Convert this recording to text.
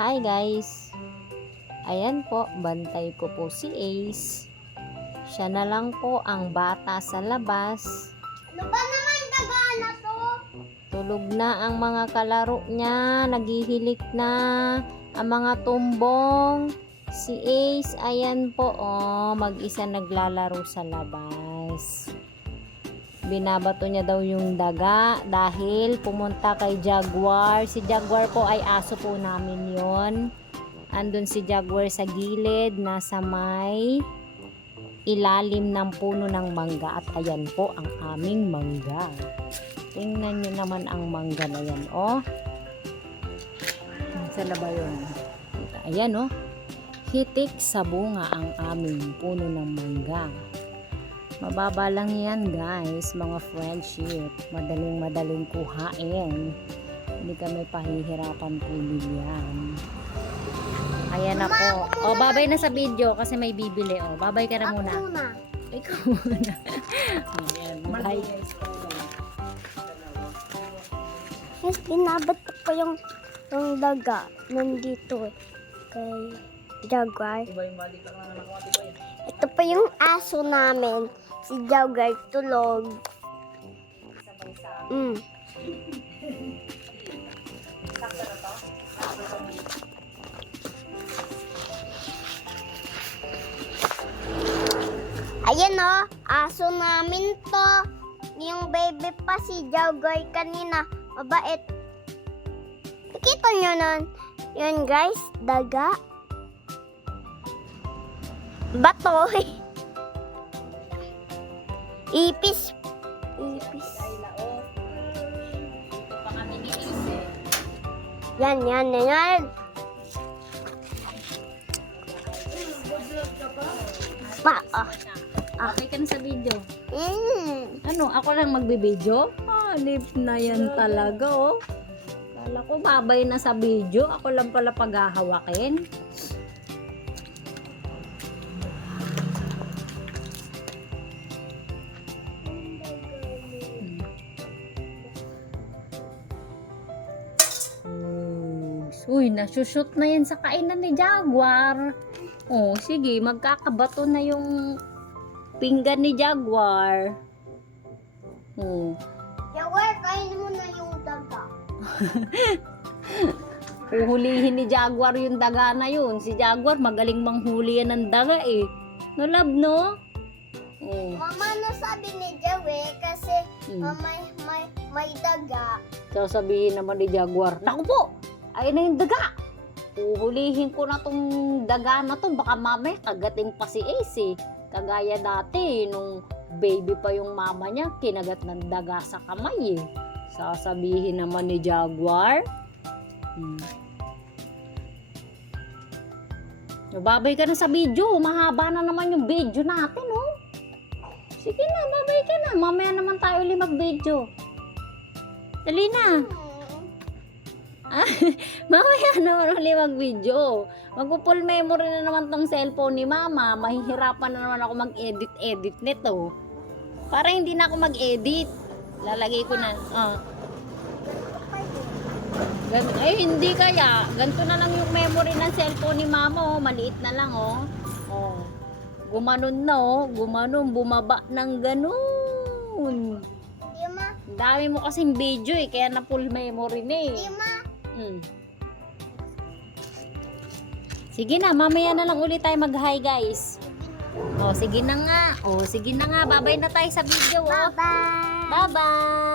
Hi guys! Ayan po, bantay ko po si Ace. Siya na lang po ang bata sa labas. Ano ba naman daga na to? Tulog na ang mga kalaro niya, naghihilik na ang mga tumbong. Si Ace, ayan po, mag-isa naglalaro sa labas. Binabato niya daw yung daga dahil pumunta kay Jaguar. Si Jaguar po ay aso po namin yon. Andun si Jaguar sa gilid, nasa may ilalim ng puno ng mangga. At ayan po ang aming mangga. Tingnan nyo naman ang mangga na yan, Sa laba yun. Ayan, hitik sa bunga ang aming puno ng mangga. Mababa lang yan guys, mga friendship. Madaling kuhain. Hindi kami pahihirapan puli yan. Ayan na po. Babay na sa video kasi may bibili. Babay ka na muna. Ako muna. Ikaw muna. Ayan, bye. Yes, binabot ko yung daga nandito kay Jaguar. Ito pa yung aso namin. Si Jaguar tulog. Ayan aso namin to. Yung baby pa si Jaguar kanina. Mabait. Nakita nyo nun? Yun guys, daga. Bato. Ipis. Yan. Okay ka na sa video. Ano, ako lang magbibideo? Hanip na yan talaga, Kala ko babay na sa video. Ako lang pala paghahawakin. Uy, nasushoot na yan sa kainan ni Jaguar. Sige, magkakabato na yung pinggan ni Jaguar. Jaguar, kain mo na yung daga. Huhulihin ni Jaguar yung daga na yun. Si Jaguar, magaling manghuli yan ng daga No, love, no? Mama, nasabi ni Jawe kasi may daga. Sasabihin naman ni Jaguar, naku po, ayun na yung daga. Uhulihin ko na tong daga na to. Baka mamaya kagating pa si Ace Kagaya dati, nung baby pa yung mama niya, kinagat ng daga sa kamay Sasabihin naman ni Jaguar. Babay ka na sa video. Mahaba na naman yung video natin, Sige na, babay ka na. Mamaya naman tayo ulit mag-video. Dali na. Mamaya naman ulit mag-video. Magpo-full memory na naman tong cellphone ni mama. Mahihirapan na naman ako mag-edit nito. Para hindi na ako mag-edit. Lalagay ko na. Hindi kaya. Ganito na lang yung memory ng cellphone ni mama. Maliit na lang, Gumanon na, Gumanon, bumaba ng ganun. Di ma? Dami mo kasing video kaya na full memory na Di ma? Sige na, mamaya na lang ulit tayo mag-hi guys. Sige na nga. Sige na nga. Babay na tayo sa video, Bye-bye. Bye-bye.